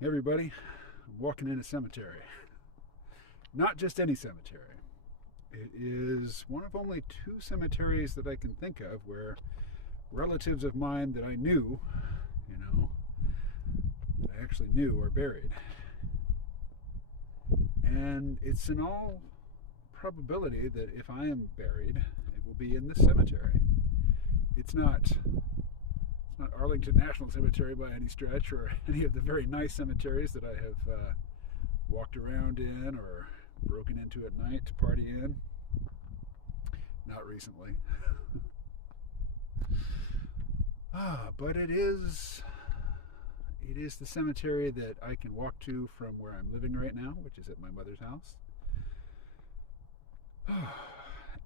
Hey everybody, I'm walking in a cemetery. Not just any cemetery. It is one of only two cemeteries that I can think of where relatives of mine that I knew, that I actually knew are buried. And it's in all probability that if I am buried, it will be in this cemetery. It's not Arlington National Cemetery by any stretch, or any of the very nice cemeteries that I have walked around in or broken into at night to party in. Not recently. But it is the cemetery that I can walk to from where I'm living right now, which is at my mother's house.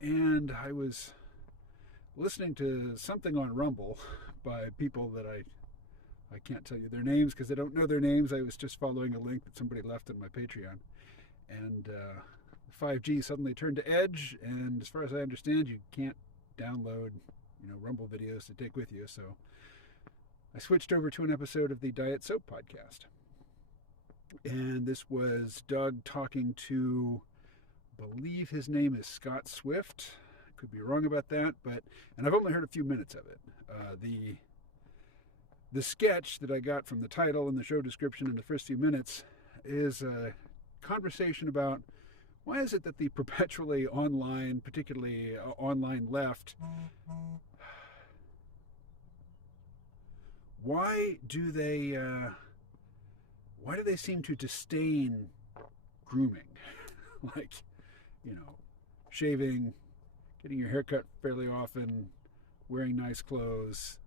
And I was listening to something on Rumble by people that I can't tell you their names because I don't know their names. I was just following a link that somebody left on my Patreon. And 5G suddenly turned to Edge, and as far as I understand, you can't download Rumble videos to take with you. So I switched over to an episode of the Diet Soap podcast. And this was Doug talking to, I believe his name is Scott Swift. Could be wrong about that, and I've only heard a few minutes of it. The sketch that I got from the title and the show description in the first few minutes is a conversation about why is it that the perpetually online, particularly online left, why do they seem to disdain grooming? Like, shaving, getting your hair cut fairly often, wearing nice clothes,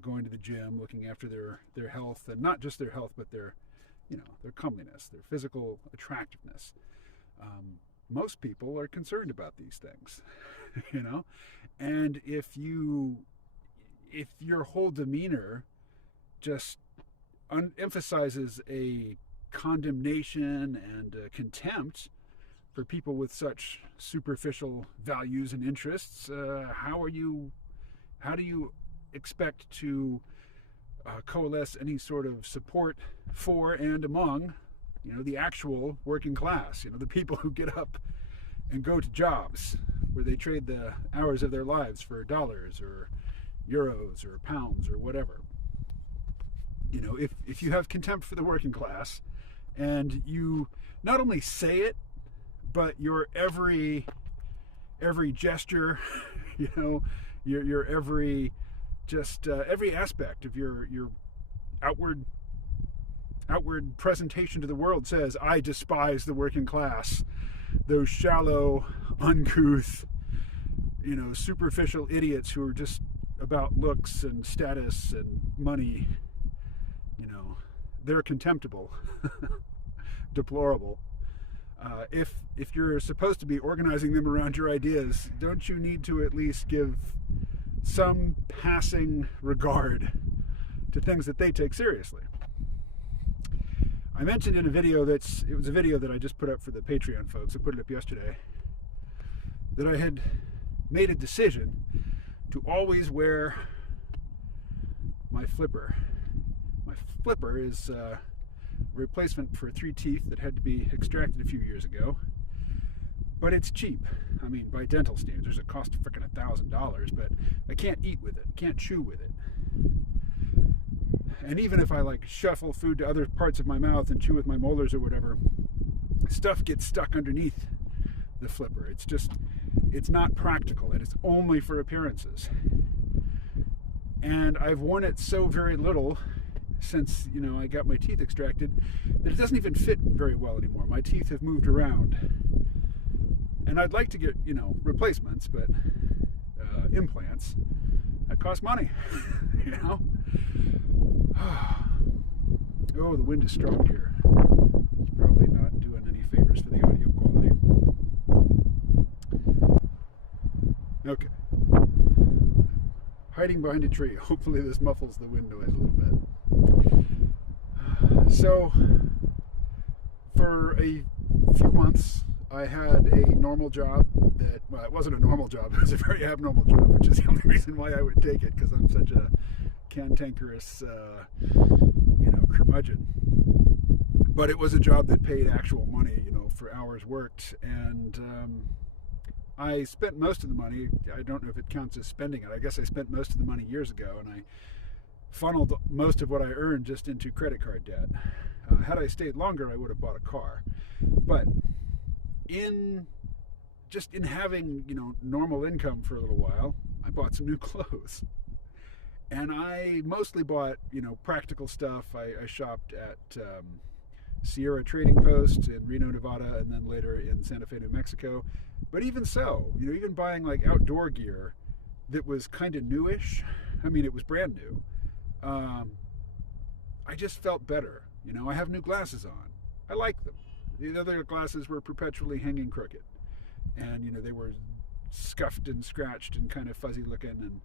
going to the gym, looking after their health, and not just their health, but their comeliness, their physical attractiveness. Most people are concerned about these things, and if your whole demeanor just emphasizes a condemnation and a contempt for people with such superficial values and interests, how do you expect to coalesce any sort of support for and among, the actual working class, the people who get up and go to jobs where they trade the hours of their lives for dollars or euros or pounds or whatever. If you have contempt for the working class and you not only say it, but your every gesture, your every aspect of your outward presentation to the world says, I despise the working class, those shallow, uncouth, superficial idiots who are just about looks and status and money. They're contemptible, deplorable. If you're supposed to be organizing them around your ideas, don't you need to at least give some passing regard to things that they take seriously? I mentioned in a video it was a video that I just put up for the Patreon folks. I put it up yesterday, that I had made a decision to always wear my flipper. My flipper is a replacement for 3 teeth that had to be extracted a few years ago, but it's cheap. I mean, by dental standards, it costs frickin' $1,000, but I can't eat with it, can't chew with it. And even if I shuffle food to other parts of my mouth and chew with my molars or whatever, stuff gets stuck underneath the flipper. It's not practical. It is only for appearances. And I've worn it so very little since, I got my teeth extracted, that it doesn't even fit very well anymore. My teeth have moved around. And I'd like to get, replacements, but implants, that costs money, Oh, the wind is strong here. It's probably not doing any favors for the audio quality. Okay. Hiding behind a tree. Hopefully this muffles the wind noise a little bit. So, for a few months, I had a normal job that, well, it wasn't a normal job, it was a very abnormal job, which is the only reason why I would take it, because I'm such a cantankerous, curmudgeon. but it was a job that paid actual money, for hours worked. And I spent most of the money. I don't know if it counts as spending it. I guess I spent most of the money years ago, and I funneled most of what I earned just into credit card debt. Had I stayed longer, I would have bought a car. But in having, normal income for a little while, I bought some new clothes. And I mostly bought, practical stuff. I shopped at Sierra Trading Post in Reno, Nevada, and then later in Santa Fe, New Mexico. But even so, even buying like outdoor gear that was kind of newish, I mean, it was brand new. I just felt better. I have new glasses on. I like them. The other glasses were perpetually hanging crooked. And, they were scuffed and scratched and kind of fuzzy looking. And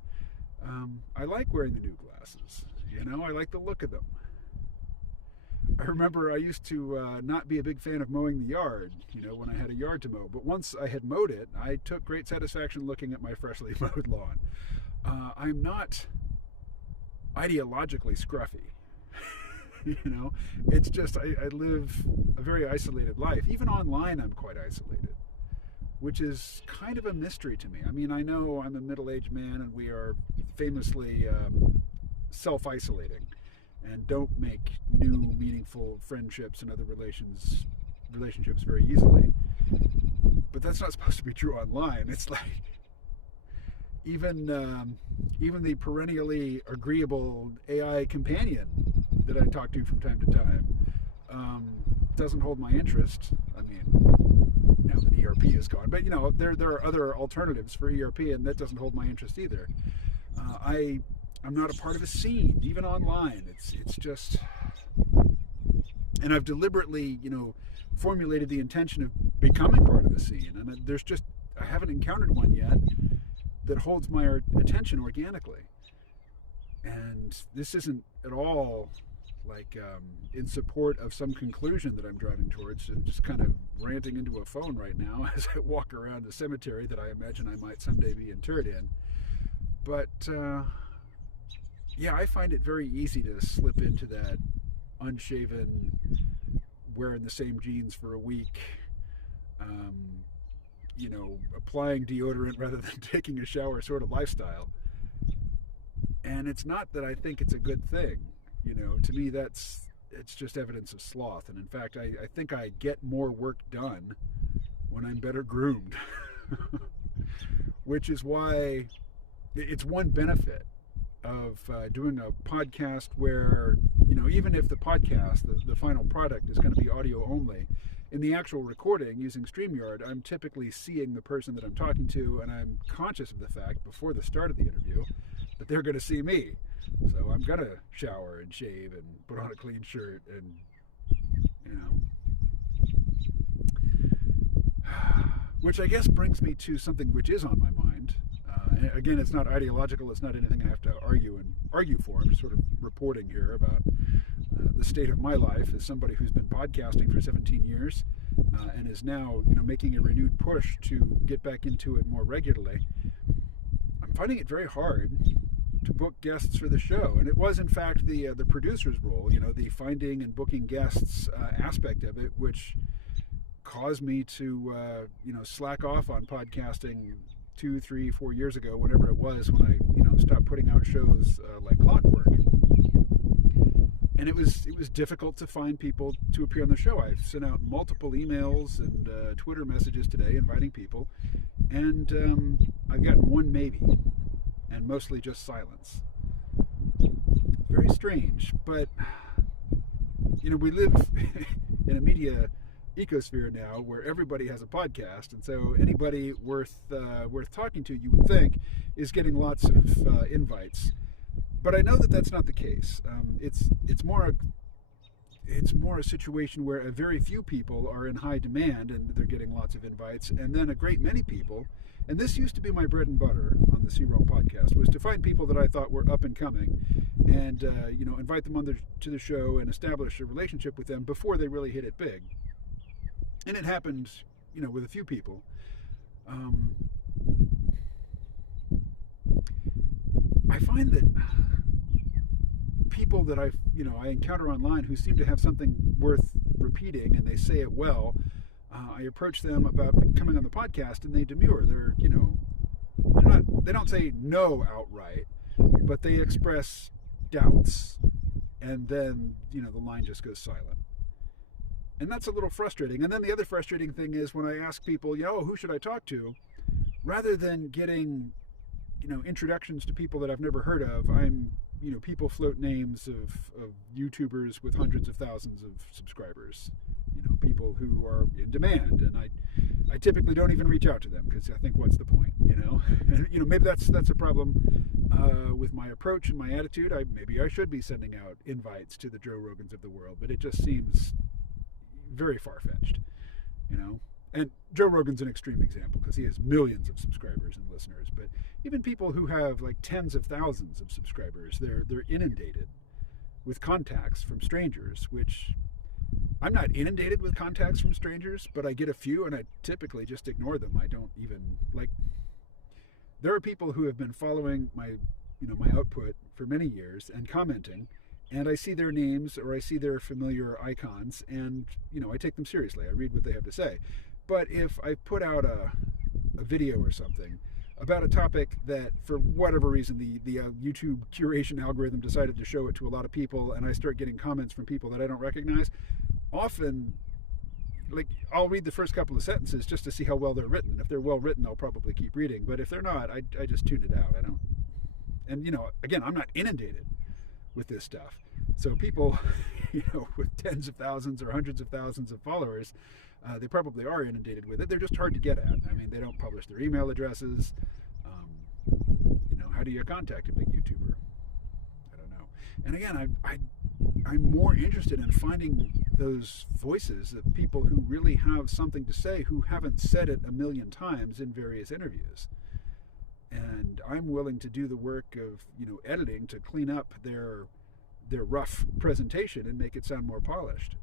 I like wearing the new glasses. I like the look of them. I remember I used to not be a big fan of mowing the yard, when I had a yard to mow. But once I had mowed it, I took great satisfaction looking at my freshly mowed lawn. I'm not ideologically scruffy. It's just I live a very isolated life. Even online, I'm quite isolated, which is kind of a mystery to me. I mean, I know I'm a middle-aged man, and we are famously self-isolating and don't make new, meaningful friendships and other relationships very easily. But that's not supposed to be true online. It's like even the perennially agreeable AI companion that I talk to from time to time doesn't hold my interest. I mean, now that ERP is gone, but there are other alternatives for ERP, and that doesn't hold my interest either. I'm not a part of a scene, even online. It's just, and I've deliberately formulated the intention of becoming part of the scene, and I haven't encountered one yet that holds my attention organically. And this isn't at all like in support of some conclusion that I'm driving towards. I'm just kind of ranting into a phone right now as I walk around the cemetery that I imagine I might someday be interred in. But yeah, I find it very easy to slip into that unshaven, wearing the same jeans for a week, applying deodorant rather than taking a shower sort of lifestyle. And it's not that I think it's a good thing. To me, it's just evidence of sloth. And in fact, I think I get more work done when I'm better groomed, which is why it's one benefit of doing a podcast where, even if the podcast, the final product is going to be audio only, in the actual recording using StreamYard, I'm typically seeing the person that I'm talking to, and I'm conscious of the fact before the start of the interview that they're going to see me. So I'm going to shower and shave and put on a clean shirt and, which I guess brings me to something which is on my mind. Again, it's not ideological. It's not anything I have to argue for. I'm just sort of reporting here about the state of my life as somebody who's been podcasting for 17 years and is now, making a renewed push to get back into it more regularly. I'm finding it very hard to book guests for the show, and it was in fact the producer's role, the finding and booking guests aspect of it, which caused me to slack off on podcasting 2, 3, 4 years ago, whenever it was, when I stopped putting out shows like clockwork. And it was difficult to find people to appear on the show. I've sent out multiple emails and Twitter messages today inviting people, and I've gotten one maybe, and mostly just silence. Very strange, but we live in a media ecosphere now where everybody has a podcast, and so anybody worth talking to, you would think, is getting lots of invites. But I know that that's not the case. It's more a situation where a very few people are in high demand and they're getting lots of invites, and then a great many people. And this used to be my bread and butter on the C-Roll podcast, was to find people that I thought were up and coming, and invite them to the show and establish a relationship with them before they really hit it big. And it happened, with a few people. I find that people that I encounter online who seem to have something worth repeating and they say it well, I approach them about coming on the podcast and they demur. They don't say no outright, but they express doubts, and then the line just goes silent. And that's a little frustrating. And then the other frustrating thing is when I ask people, who should I talk to? Rather than getting, introductions to people that I've never heard of, people float names of YouTubers with hundreds of thousands of subscribers. People who are in demand, and I typically don't even reach out to them because I think, what's the point? Maybe that's a problem with my approach and my attitude. Maybe I should be sending out invites to the Joe Rogans of the world, but it just seems very far-fetched, And Joe Rogan's an extreme example because he has millions of subscribers and listeners, but even people who have like tens of thousands of subscribers, they're inundated with contacts from strangers, which I'm not inundated with contacts from strangers, but I get a few and I typically just ignore them. I don't even there are people who have been following my output for many years and commenting, and I see their names or I see their familiar icons, and I take them seriously. I read what they have to say. But if I put out a video or something about a topic that, for whatever reason, the YouTube curation algorithm decided to show it to a lot of people, and I start getting comments from people that I don't recognize, often, I'll read the first couple of sentences just to see how well they're written. If they're well written, I'll probably keep reading. But if they're not, I just tune it out. I don't. And again, I'm not inundated with this stuff. So people, with tens of thousands or hundreds of thousands of followers, they probably are inundated with it. They're just hard to get at. I mean, they don't publish their email addresses. How do you contact a big YouTuber? I don't know. And again, I'm more interested in finding those voices of people who really have something to say, who haven't said it a million times in various interviews. And I'm willing to do the work of, editing to clean up their rough presentation and make it sound more polished.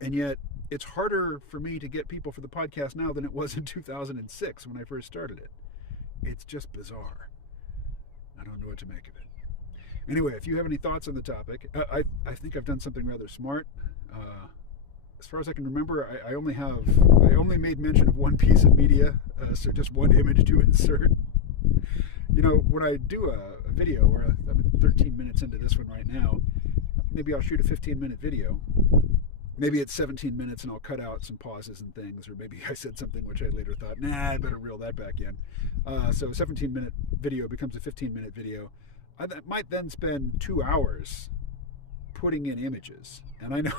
And yet, it's harder for me to get people for the podcast now than it was in 2006 when I first started it. It's just bizarre. I don't know what to make of it. Anyway, if you have any thoughts on the topic, I think I've done something rather smart. As far as I can remember, I only made mention of one piece of media, so just one image to insert. When I do a video, or I'm 13 minutes into this one right now, maybe I'll shoot a 15-minute video. Maybe it's 17 minutes and I'll cut out some pauses and things, or maybe I said something which I later thought, I better reel that back in. So a 17-minute video becomes a 15-minute video. I might then spend 2 hours putting in images. And I know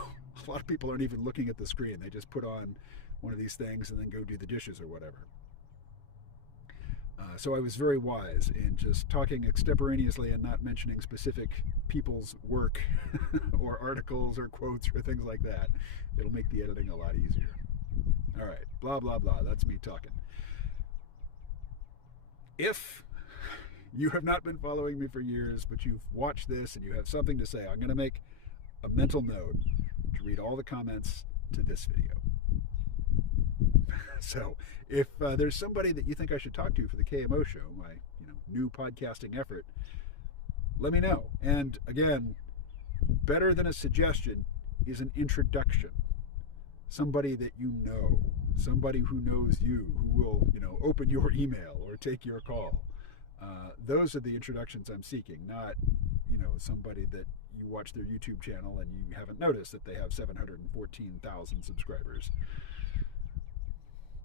a lot of people aren't even looking at the screen. They just put on one of these things and then go do the dishes or whatever. So I was very wise in just talking extemporaneously and not mentioning specific people's work or articles or quotes or things like that. It'll make the editing a lot easier. All right, blah, blah, blah. That's me talking. If you have not been following me for years, but you've watched this and you have something to say, I'm going to make a mental note to read all the comments to this video. So if there's somebody that you think I should talk to for the KMO show, my new podcasting effort, let me know. And again, better than a suggestion is an introduction. Somebody that somebody who knows you, who will open your email or take your call. Those are the introductions I'm seeking, not somebody that you watch their YouTube channel and you haven't noticed that they have 714,000 subscribers.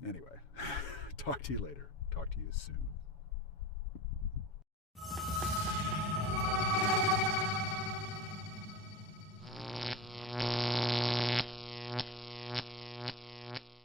Anyway, talk to you later. Talk to you soon.